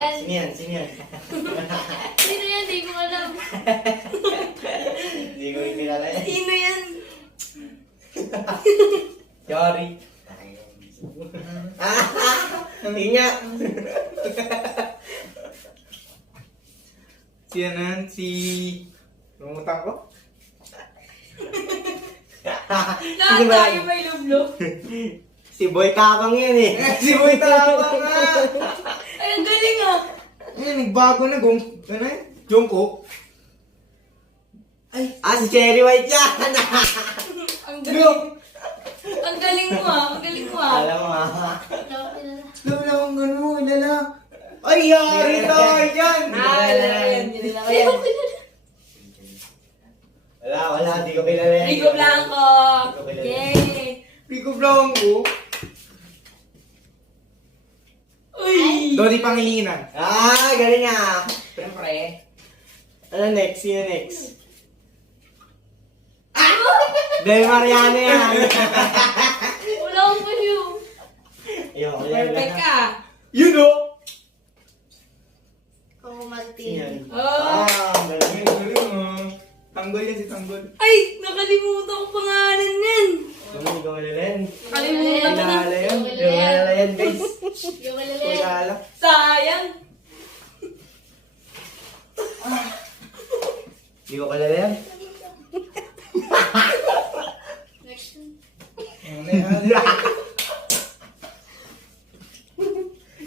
Sino yan? Sino yan? Sino yan? Di ko alam. Hindi ko ikilala yan. Sino yan? Sorry. Hindi niya. Si ano yan? Si... Lumutang ko? Lahat tayo may lublo. Si Boy Kakang yan eh. Si Boy Tama nga! Ay, ang galing ah. Ay, nagbago na. Ano yan? Jungkook? Si Cherry White yan. Ang galing. Ang galing mo ah. Ang galing mo ah. Alam mo Lola akong gano'n, lala. Ay, yari tayo dyan. Hindi na yan. Wala. Di ko kilala yan. Rico Blanco. Di ko kilala. Yay. Rico Blanco. Uy. Dodi Pangilinan. Galing ah. Siyempre. Ano next? Sino next? Del Mariano yan. Wala akong kayo. Ayoko Perfect ka. You know! Ako Sino Martin. yan? Oh. Galing. Galing mo. Tanggol yan si Tanggol. Ay, nakalimutan ko pangalan yan. Hindi ko kilala yan. Nakalimutan ko na. Kilala yan. Hindi ko kilala yan, guys. Yung kilala. Kilala. Sayang. Hindi ko kilala yan. Next. Ano yan?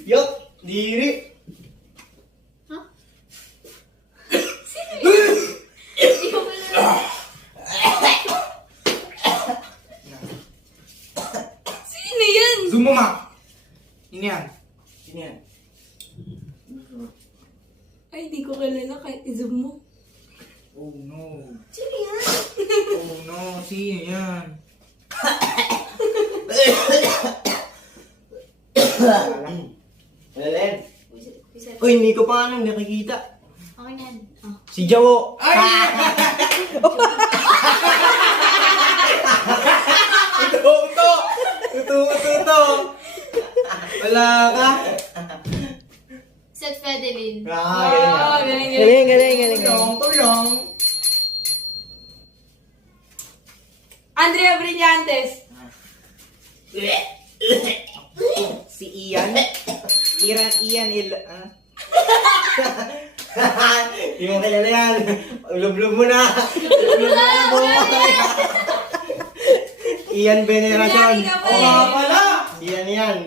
Yok! Diri! Hindi ko kilala. Sino yan? Zumuma. Ini yan. Sino yan? Ay, di ko kilala kahit i-zoom mo. Oh no. Sino yan? Oh no. Sino yan? Kilala yan. Uy, hindi ko pa nga nakikita. Okay na yan. Oh. Si Jawo! Ay! Ito! Ito! Wala ka? Seth Fedelin. Galing. Galing. Tulong. Andrea Brillantes. Si Ian. Ian. Hindi mo kilala yan. Ulub-lub mo na. Ulub-lub mo na. Ian Veneracion. Ian ka pa Oo eh. nga pala! Ian yan.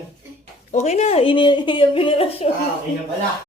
Okay na, ini-venerasyon. Okay na pala.